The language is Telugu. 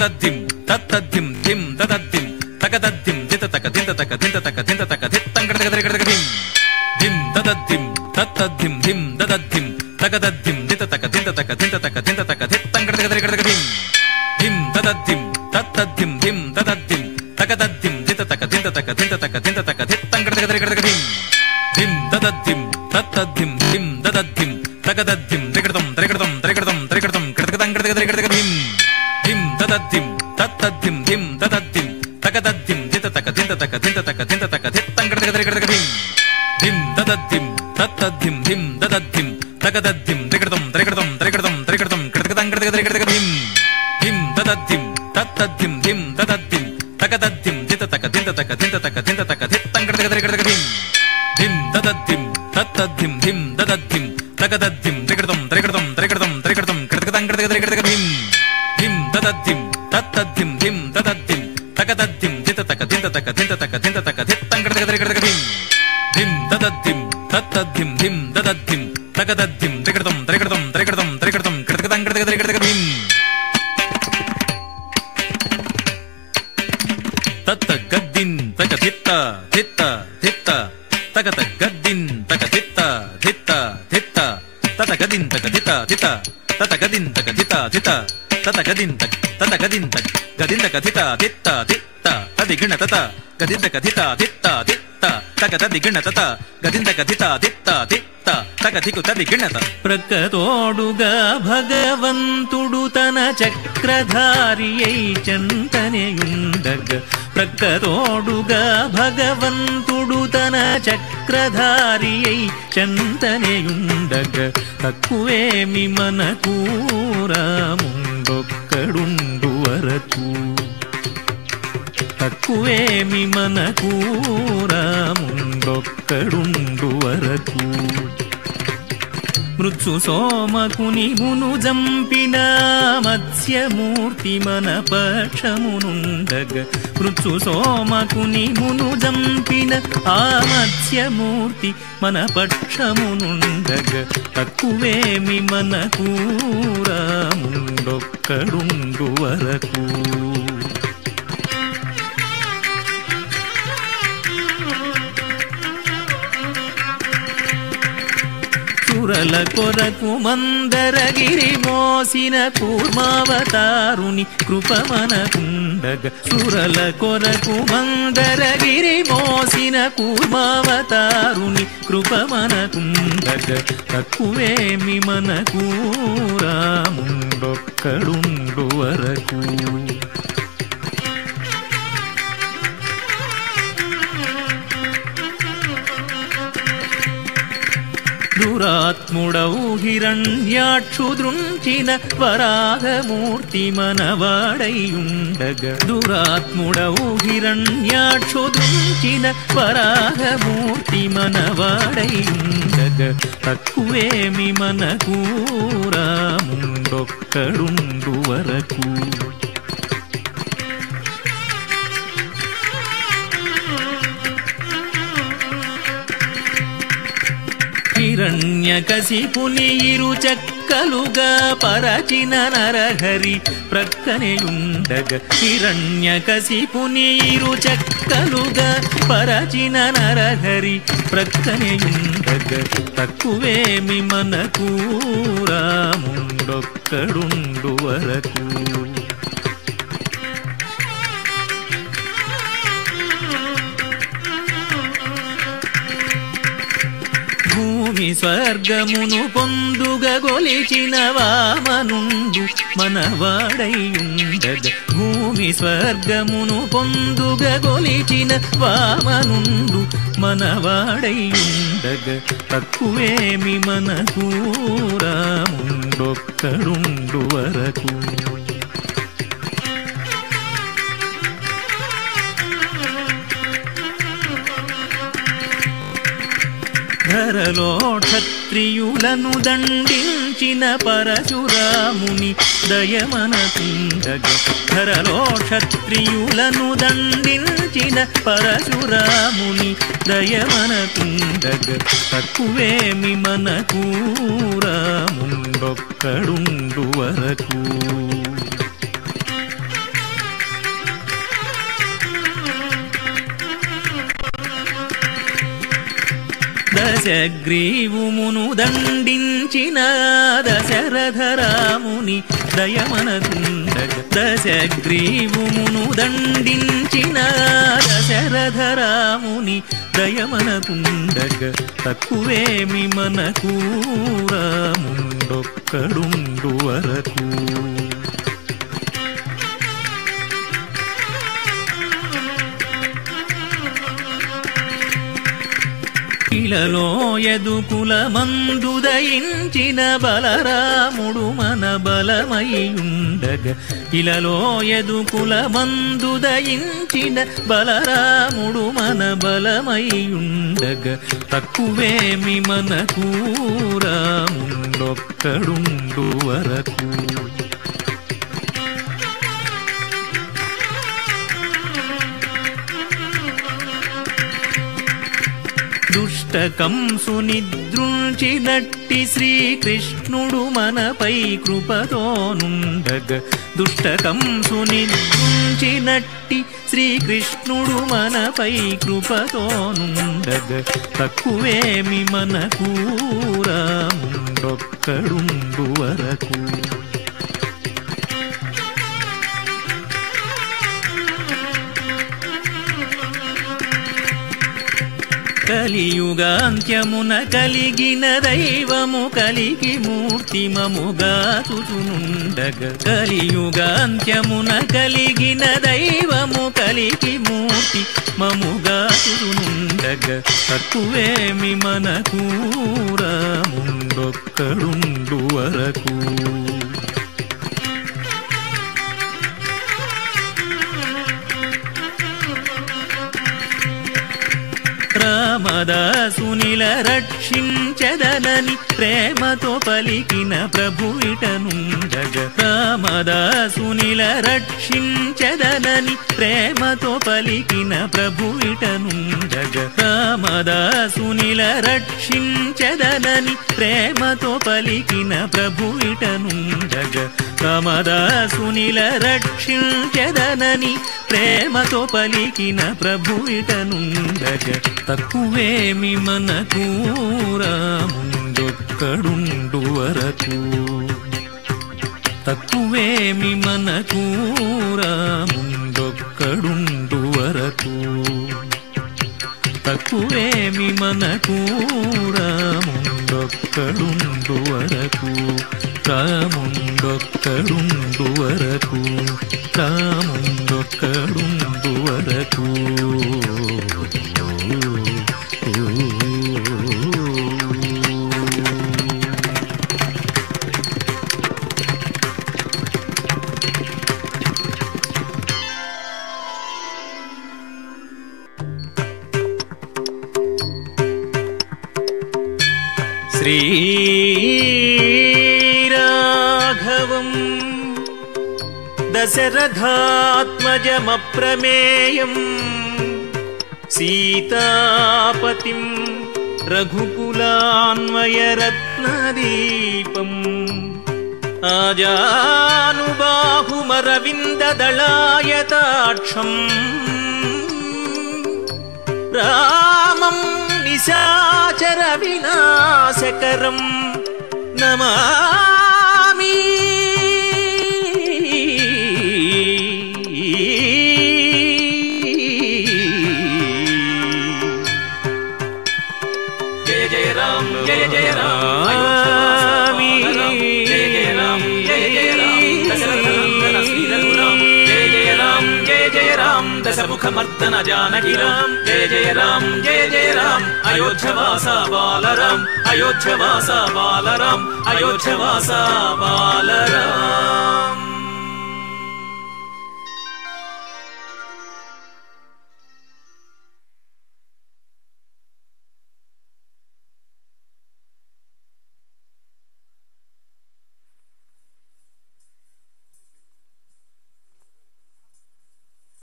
తదద్దిం తత్తద్దిం ధిం తదద్దిం తకదద్దిం దిత తక దింత తక దింత తక దింత తక దిత్తంగడగదగదగదిం ధిం తదద్దిం తత్తద్దిం ధిం తదద్దిం తకదద్దిం దిత తక దింత తక దింత తక దింత తక దిత్తంగడగదగదగదిం ధిం తదద్దిం తత్తద్దిం ధిం తదద్దిం తకదద్దిం దిత తక దింత తక దింత తక దింత తక దిత్తంగడగదగదగదిం ధిం తదద్దిం తత్తద్దిం ధిం తదద్దిం తకదద్దిం త్రికృతం త్రికృతం త్రికృతం త్రికృతం కృతకతంగడగదగదగదిం ధిం తదద్దిం తత్తద్దిం ధిం తదద్దిం తకదద్దిం దిత తక దింత తక దింత తక దింత తక దిత్తంగడగదగదగదిం ధిం తదద్దిం తత్తద్దిం ధిం తదద్దిం తకదద్దిం త్రికృతం త్రికృతం త్రికృతం త్రికృతం కృతకతంగడగదగదగదిం ధిం తదద్దిం తత్తద్దిం ధిం తదద్దిం తకదద్దిం దిత తక దింత తక దింత తక దింత తక దిత్తంగడగదగదగదిం ధిం తదద్దిం తత్తద్దిం ధిం తదద్దిం తకదద్దిం త్రికృతం త్రికృతం త్రికృతం త్రికృతం కృతకతంగడగదగదగదిం ధిం తదద్దిం తత్తద్దిం ధిం తదద్దిం తకదద్దిం దిత తక దింత తక దింత తక దింత తక దిత్తంగడగదగదగదిం ధిం తదద్దిం తత్తద్దిం ధిం తదద్దిం తకదద్దిం త్రికృతం త్రికృతం త్రికృతం త్రికృతం కృతకతంగడగదగదగదిం తత్త గద్దిన్ తక దిత్త దిత్త దిత్త తకత గద్దిన్ తక దిత్త దిత్త దిత్త తత గదిన్ తక దిత దిత తత గదిన్ తక దిత దిత తత గదిన్ తక తత గదిన్ తక గదిన్ తక దిత దిత్త దిత్త తదిగణ తత గదిన్ తక దిత దిత్త దిత్త తక తదిగణ తత గదిన్ తక దిత దిత్త దిత్త తక దికు తదిగణత ప్రక్కతోడుగా భగవంతుడు తన చక్రధారియై చంతనేయుండగ ప్రక్కతోడుగా భగవంతుడు తన చక్రధారియై చంతనేయుండగ తక్కువేమి మనకు రాముండొక్కడుండు వరకు తక్కువేమి మనకు రాముండొక్కడుండు వరకు మృత్యు సోమకుని మును జంపిన మత్స్యమూర్తి మన పక్షమునుండగ మృత్యు సోమకుని మును జంపిన ఆ మత్స్యమూర్తి మన పక్షమునుండగ తక్కువేమి మనకు రాముండొక్కడుండు వరకు సురల కొరకు మందరగిరి మోసిన కూర్మావతారుని కృపమనకుండగ సురల కొరకు మందరగిరి మోసిన కూర్మావతారుని కృపమనకుండగ తక్కువేమి మనకు రాముండొక్కడుండు వరకు దురాత్ముడవు హిరణ్యాక్షు దృంచిన వరాహమూర్తి మనవాడయుండగ దురాత్ముడవు హిరణ్యాక్షు దృంచిన వరాహమూర్తి మనవాడయుండగ తక్కువేమి మనకు రాముండొక్కడుండు వరకు హిరణ్యకశిపుని ఇరు చక్కలుగా పరచిన నరహరి ప్రక్కనేయుండగ హిరణ్యకశిపుని ఇరు చక్కలుగా పరచిన నరహరి ప్రక్కనేయుండగ తక్కువేమి మనకు రాముండొక్కడుండు వరకు భూమి స్వర్గమును పొందుగ గొలిచిన వామనుండు మనవాడయుండగ భూమి స్వర్గమును పొందుగ గొలిచిన వామనుండు మనవాడయుండగ తక్కువేమి మనకు రాముండొక్కడుండు వరకు ధరలో క్షత్రియులను దండించిన పరశురాముని దయమనకుండగ ధరలో క్షత్రియులను దండించిన పరశురాముని దయమనకుండగ తక్కువేమి మనకు రాముండొక్కడుండు వరకు దశగ్రీవుమును దండించిన దశరథరాముని దయమనకుండగ దశగ్రీవుమును దండించిన దశరథరాముని దయమనకుండగ తక్కువేమి మనకు రాముండొక్కడుండు వరకు ఇలలో యదుకుల మందుదయించిన బలరాముడు మన బలమయ్యుండగ ఇలలో యదుకుల మందుదయించిన బలరాముడు మన బలమయ్యుండగ తక్కువేమి మనకు రాముండొక్కడుండు వరకు దుష్టకంసుని దృంచినట్టి శ్రీకృష్ణుడు మనపై కృపతోనుండగ దుష్టకంసుని దృంచినట్టి శ్రీకృష్ణుడు మనపై కృపతోనుండగ తక్కువేమి మనకు రాముండొక్కడుండు వరకు కలియుగాంత్యమున కలిగిన దైవము కలిగి మూర్తిమముగా చుచునుండగ కలియుగాంత్యమున కలిగిన దైవము కలిగి మూర్తి మముగా చుచునుండగ తక్కువేమి మనకు రాముండొక్కడుండు వరకు రామదాసునిల రక్షించదనని ప్రేమతో పలికిన ప్రభు ఇటనుండగ రామదాసునిల రక్షించదనని ప్రేమతో పలికిన ప్రభు ఇటనుండగ రామదాసునిల రక్షించదనని ప్రేమతో పలికిన ప్రభు ఇటనుండగ రామదాసునిల రక్షించదనని ప్రేమతో పలికిన ప్రభు ఇటనుండగ తక్కువేమి మనకు రాముండొక్కడుండు వరకు తక్కువేమి మనకు రాముండొక్కడుండు వరకు తక్కువేమి మనకు రాముండొక్కడుండు వరకు రాముండొక్కడుండు వరకు రాముండొక్కడుండు వరకు శ్రీరాఘవం దశరథాత్మజమప్రమేయం సీతాపతిం రఘుకులాన్వయరత్నదీపం ఆజానుబాహుమరవిందదళాయతాక్షం రామం నిశాచర వినాశకరం నమామి జయ జయ రామ జయ జయ రామ జయ జయ రామ జయ జయ రామ దశరథనందన శ్రీ రఘురామ జయ జయ రామ జయ జయ రామ దశముఖమర్దన జానకి రామ జయ జయ రామ జయ జయ రామ అయోధ్యవాస బాలరామ అయోధ్యవాస బాలరామ అయోధ్యవాస బాలరామ